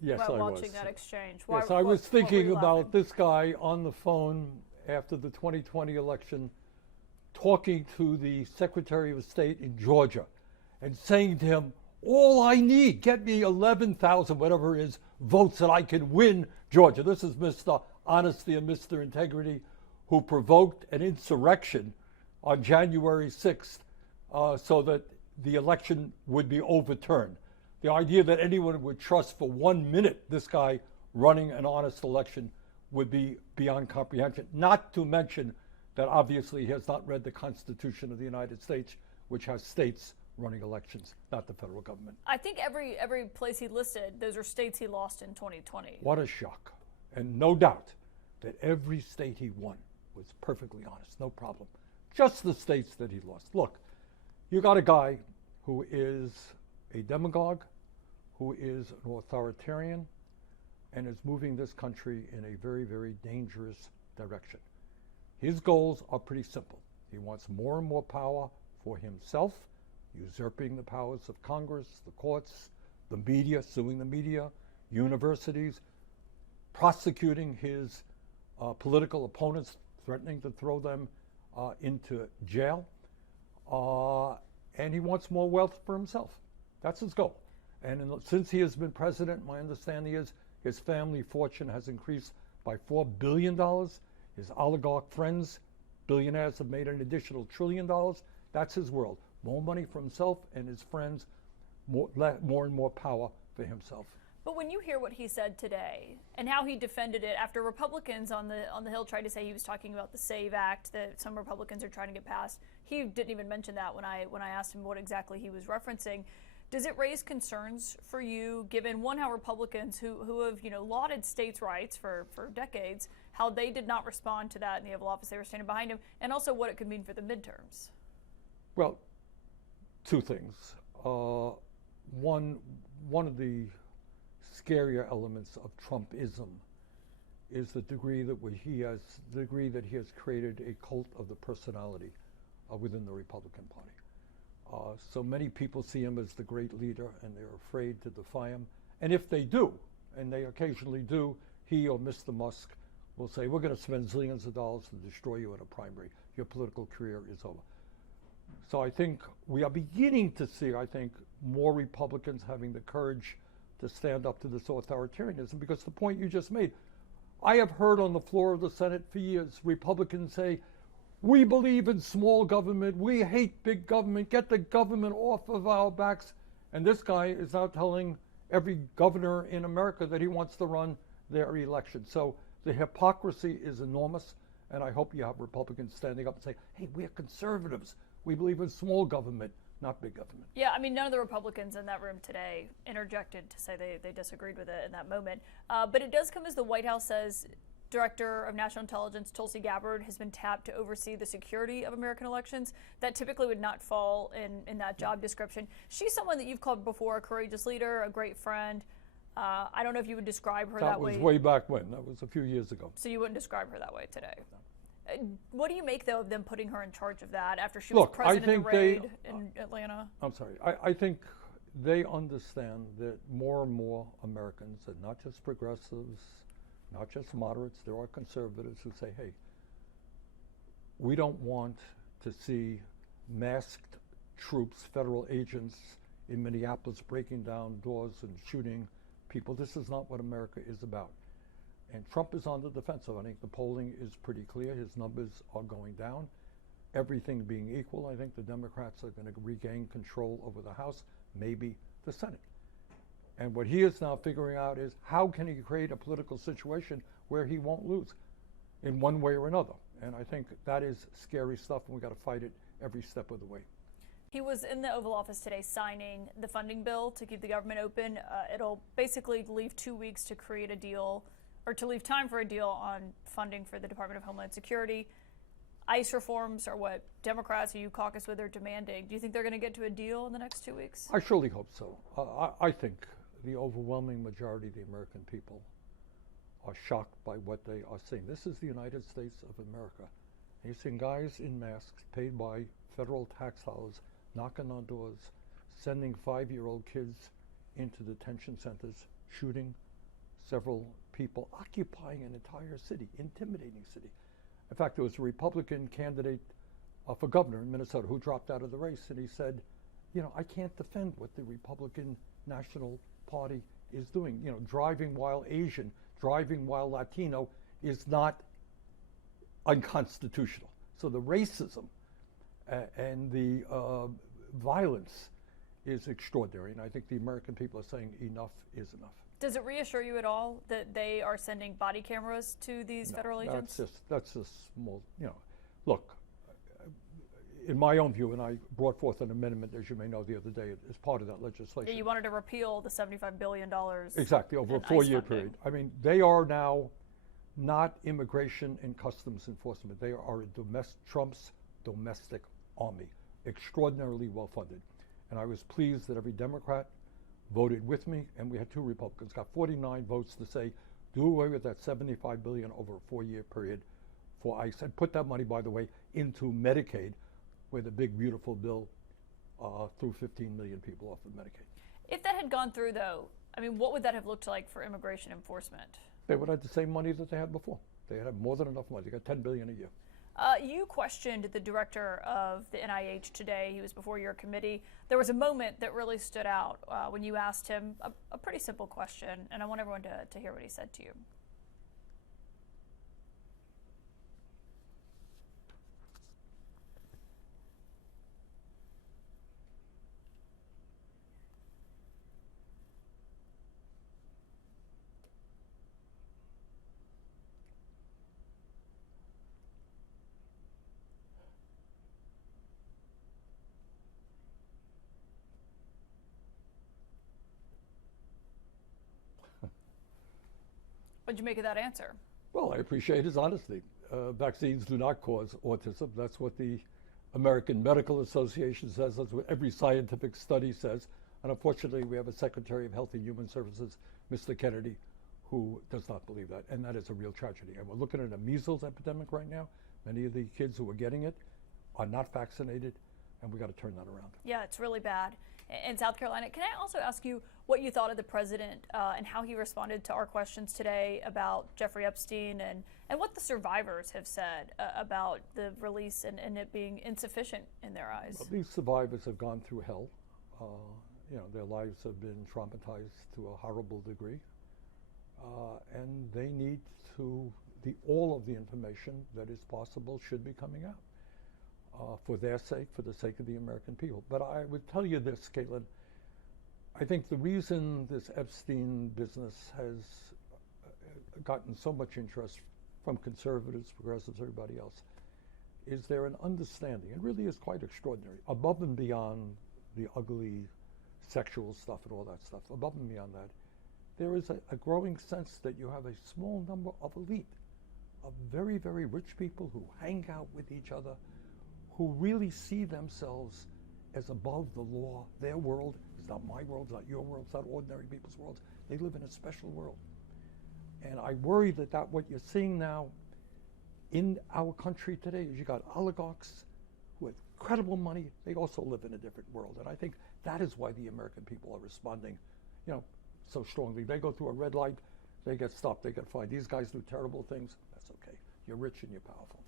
Yes, while I watching was. that exchange. Yes, I was What were thinking you about laughing? this guy on the phone after the 2020 election, talking to the Secretary of State in Georgia and saying to him, all I need, get me 11,000, whatever it is, votes that I can win Georgia. This is Mr. Honesty and Mr. Integrity, who provoked an insurrection on January 6th so that the election would be overturned. The idea that anyone would trust for 1 minute this guy running an honest election would be beyond comprehension. Not to mention that obviously he has not read the Constitution of the United States, which has states running elections, not the federal government. I think every place he listed, those are states he lost in 2020. What a shock. And no doubt that every state he won was perfectly honest, no problem. Just the states that he lost. Look, you got a guy who is a demagogue, who is an authoritarian, and is moving this country in a very, very dangerous direction. His goals are pretty simple. He wants more and more power for himself, usurping the powers of Congress, the courts, the media, suing the media, universities, prosecuting his political opponents, threatening to throw them into jail. And he wants more wealth for himself. That's his goal. And since he has been president, my understanding is his family fortune has increased by $4 billion. His oligarch friends, billionaires, have made an additional $1 trillion. That's his world. More money for himself and his friends, more and more power for himself. But when you hear what he said today and how he defended it after Republicans on the Hill tried to say he was talking about the SAVE Act that some Republicans are trying to get passed, he didn't even mention that when I asked him what exactly he was referencing. Does it raise concerns for you, given one, how Republicans who have lauded states' rights for decades, how they did not respond to that in the Oval Office? They were standing behind him, and also what it could mean for the midterms. Well, two things. One of the scarier elements of Trumpism is the degree that he has created a cult of the personality within the Republican Party. So many people see him as the great leader, and they're afraid to defy him. And if they do, and they occasionally do, he or Mr. Musk will say, we're going to spend zillions of dollars to destroy you in a primary. Your political career is over. So I think we are beginning to see, more Republicans having the courage to stand up to this authoritarianism, because the point you just made, I have heard on the floor of the Senate for years, Republicans say, we believe in small government, we hate big government, get the government off of our backs. And this guy is now telling every governor in America that he wants to run their election. So the hypocrisy is enormous, and I hope you have Republicans standing up and say, hey, we're conservatives. We believe in small government, not big government. Yeah, I mean, none of the Republicans in that room today interjected to say they disagreed with it in that moment. But it does come as the White House says Director of National Intelligence Tulsi Gabbard has been tapped to oversee the security of American elections. That typically would not fall in that job description. She's someone that you've called before a courageous leader, a great friend. I don't know if you would describe her that way. That was way back when. That was a few years ago. So you wouldn't describe her that way today? What do you make, though, of them putting her in charge of that after she was president of the raid in Atlanta? I'm sorry. I think they understand that more and more Americans, and not just progressives, not just moderates, there are conservatives who say, hey, we don't want to see masked troops, federal agents in Minneapolis breaking down doors and shooting people. This is not what America is about. And Trump is on the defensive. I think the polling is pretty clear. His numbers are going down. Everything being equal, I think the Democrats are going to regain control over the House, maybe the Senate. And what he is now figuring out is how can he create a political situation where he won't lose in one way or another. And I think that is scary stuff, and we've got to fight it every step of the way. He was in the Oval Office today signing the funding bill to keep the government open. It'll basically leave 2 weeks to create a deal, or to leave time for a deal on funding for the Department of Homeland Security. ICE reforms are what Democrats who you caucus with are demanding. Do you think they're going to get to a deal in the next 2 weeks? I surely hope so. I think the overwhelming majority of the American people are shocked by what they are seeing. This is the United States of America. And you're seeing guys in masks paid by federal tax dollars knocking on doors, sending 5-year-old kids into detention centers, shooting several people occupying an entire city, intimidating city. In fact, there was a Republican candidate for governor in Minnesota who dropped out of the race, and he said, you know, I can't defend what the Republican National Party is doing. You know, driving while Asian, driving while Latino is not unconstitutional. So the racism and the violence is extraordinary, and I think the American people are saying enough is enough. Does it reassure you at all that they are sending body cameras to these federal agents? That's just small, you know. Look, in my own view, and I brought forth an amendment, as you may know, the other day as part of that legislation. Yeah, you wanted to repeal the $75 billion. Exactly, over a 4-year period. I mean, they are now not immigration and customs enforcement. They are Trump's domestic army, extraordinarily well funded. And I was pleased that every Democrat voted with me, and we had 2 Republicans, got 49 votes to say, do away with that $75 billion over a 4-year period for ICE, and put that money, by the way, into Medicaid, where the big, beautiful bill threw 15 million people off of Medicaid. If that had gone through, though, I mean, what would that have looked like for immigration enforcement? They would have the same money that they had before. They had more than enough money. They got $10 billion a year. You questioned the director of the NIH today. He was before your committee. There was a moment that really stood out when you asked him a pretty simple question, and I want everyone to hear what he said to you. What'd you make of that answer? Well, I appreciate his honesty. Vaccines do not cause autism. That's what the American Medical Association says. That's what every scientific study says. And unfortunately, we have a Secretary of Health and Human Services, Mr. Kennedy, who does not believe that. And that is a real tragedy. And we're looking at a measles epidemic right now. Many of the kids who are getting it are not vaccinated, and we got to turn that around. Yeah, it's really bad in South Carolina. Can I also ask you what you thought of the president and how he responded to our questions today about Jeffrey Epstein and what the survivors have said about the release and it being insufficient in their eyes? Well, these survivors have gone through hell. You know, their lives have been traumatized to a horrible degree. And they need to, all of the information that is possible should be coming out. For their sake, for the sake of the American people. But I would tell you this, Caitlin, I think the reason this Epstein business has gotten so much interest from conservatives, progressives, everybody else, is there an understanding, it really is quite extraordinary, above and beyond the ugly sexual stuff and all that stuff, above and beyond that, there is a growing sense that you have a small number of elite, of very, very rich people who hang out with each other, who really see themselves as above the law. Their world is not my world, it's not your world, it's not ordinary people's worlds. They live in a special world. And I worry that what you're seeing now in our country today is you got oligarchs who have incredible money, they also live in a different world. And I think that is why the American people are responding, you know, so strongly. They go through a red light, they get stopped, they get fined. These guys do terrible things, that's okay. You're rich and you're powerful.